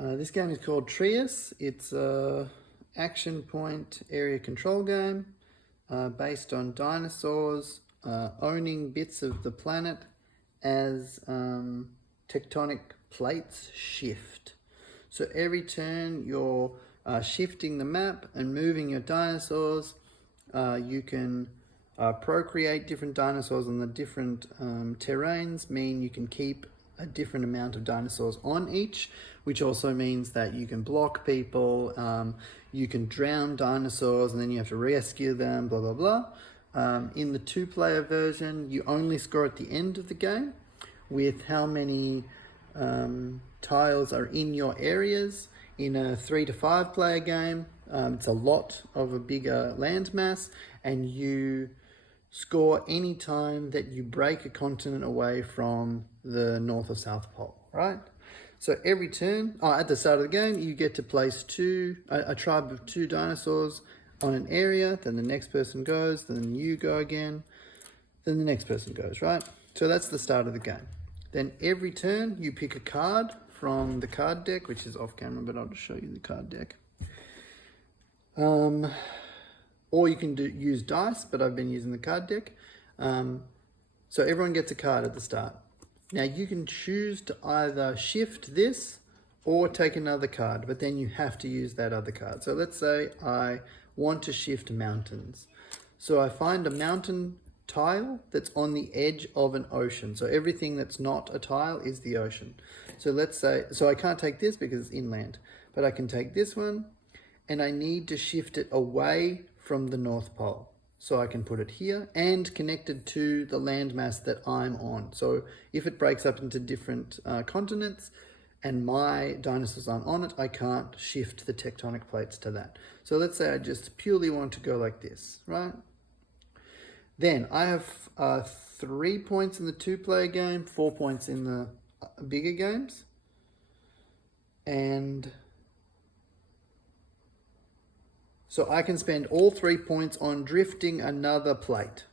This game is called Trias. It's a action point area control game based on dinosaurs owning bits of the planet as tectonic plates shift. So every turn you're shifting the map and moving your dinosaurs. You can procreate different dinosaurs on the different terrains, mean you can keep a different amount of dinosaurs on each, which also means that you can block people, you can drown dinosaurs and then you have to rescue them, blah, blah, blah. In the two-player version, you only score at the end of the game with how many tiles are in your areas. In a 3 to 5 player game, it's a lot of a bigger landmass, and you score any time that you break a continent away from the North or South Pole, right? So every turn, at the start of the game, you get to place a tribe of 2 dinosaurs on an area, then the next person goes, then you go again, then the next person goes, right? So that's the start of the game. Then every turn, you pick a card from the card deck, which is off camera, but I'll just show you the card deck. Or you can use dice, but I've been using the card deck. So everyone gets a card at the start. Now you can choose to either shift this or take another card, but then you have to use that other card. So let's say I want to shift mountains. So I find a mountain tile that's on the edge of an ocean. So everything that's not a tile is the ocean. So let's say, so I can't take this because it's inland, but I can take this one and I need to shift it away from the North Pole. So I can put it here and connected to the landmass that I'm on. So if it breaks up into different continents and my dinosaurs aren't on it, I can't shift the tectonic plates to that. So let's say I just purely want to go like this, right? Then I have 3 points in the 2-player game, 4 points in the bigger games. And so I can spend all 3 points on drifting another plate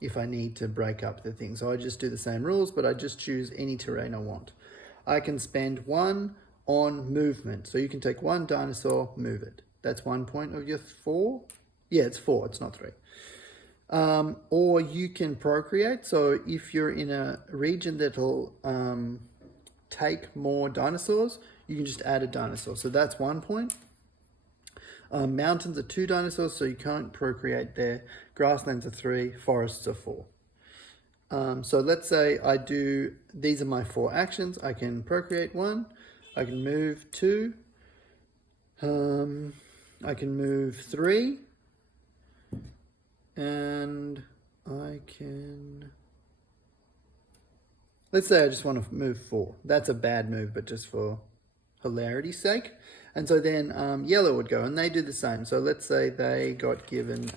if I need to break up the thing. So I just do the same rules, but I just choose any terrain I want. I can spend 1 on movement. So you can take 1 dinosaur, move it. That's 1 point of your 4. Yeah, it's 4, it's not 3. Or you can procreate. So if you're in a region that'll take more dinosaurs, you can just add a dinosaur. So that's 1 point. Mountains are 2 dinosaurs, so you can't procreate there. Grasslands are 3, forests are 4. So let's say these are my 4 actions. I can procreate 1, I can move 2, I can move 3, and I can, let's say I just want to move 4. That's a bad move, but just for hilarity's sake. And so then yellow would go, and they do the same. So let's say they got given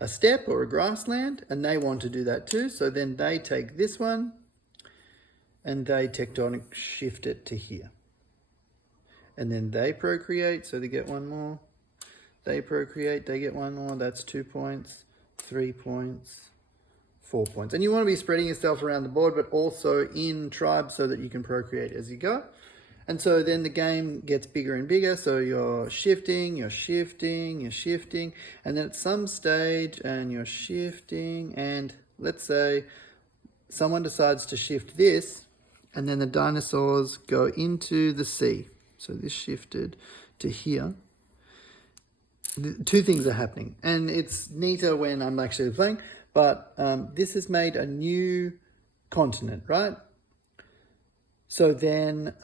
a steppe or a grassland, and they want to do that too. So then they take this one, and they tectonic shift it to here. And then they procreate, so they get 1 more. They procreate, they get 1 more. That's 2 points, 3 points, 4 points. And you want to be spreading yourself around the board, but also in tribes so that you can procreate as you go. And so then the game gets bigger and bigger. So you're shifting, you're shifting, you're shifting. And then at some stage, and you're shifting, and let's say someone decides to shift this, and then the dinosaurs go into the sea. So this shifted to here. 2 things are happening, and it's neater when I'm actually playing, but this has made a new continent, right? So then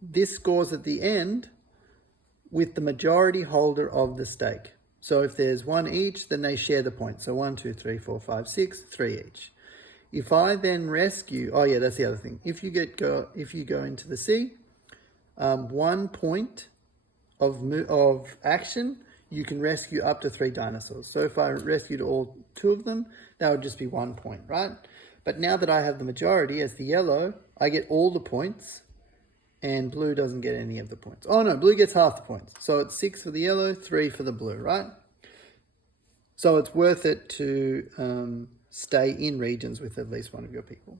this scores at the end with the majority holder of the stake. So if there's 1 each, then they share the points. So 1, 2, 3, 4, 5, 6, 3 each. If I then rescue, oh yeah, that's the other thing. If you go into the sea, 1 point of action, you can rescue up to 3 dinosaurs. So if I rescued all 2 of them, that would just be 1 point, right? But now that I have the majority as the yellow, I get all the points, and blue doesn't get any of the points. Oh no, blue gets half the points. So it's 6 for the yellow, 3 for the blue, right? So it's worth it to stay in regions with at least one of your people.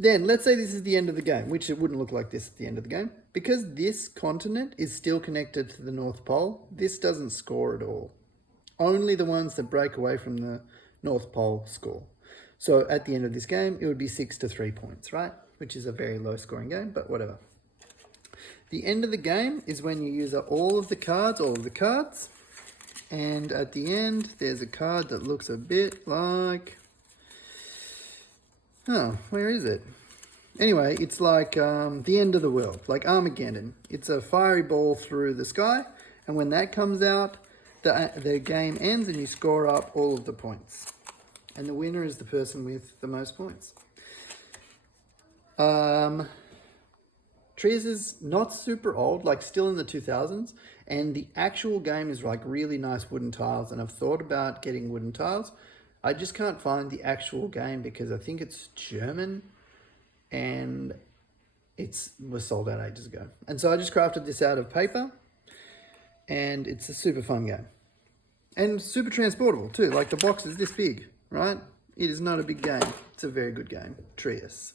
Then let's say this is the end of the game, which it wouldn't look like this at the end of the game. Because this continent is still connected to the North Pole, this doesn't score at all. Only the ones that break away from the North Pole score. So at the end of this game, it would be 6-3 points, right? Which is a very low scoring game, but whatever. The end of the game is when you use up all of the cards. And at the end, there's a card that looks a bit like... Oh, where is it? Anyway, it's like the end of the world, like Armageddon. It's a fiery ball through the sky, and when that comes out, the game ends and you score up all of the points. And the winner is the person with the most points. Trias is not super old, like still in the 2000s, and the actual game is like really nice wooden tiles, and I've thought about getting wooden tiles. I just can't find the actual game because I think it's German and it was sold out ages ago. And so I just crafted this out of paper, and it's a super fun game. And super transportable too, like the box is this big, right? It is not a big game. It's a very good game. Trias.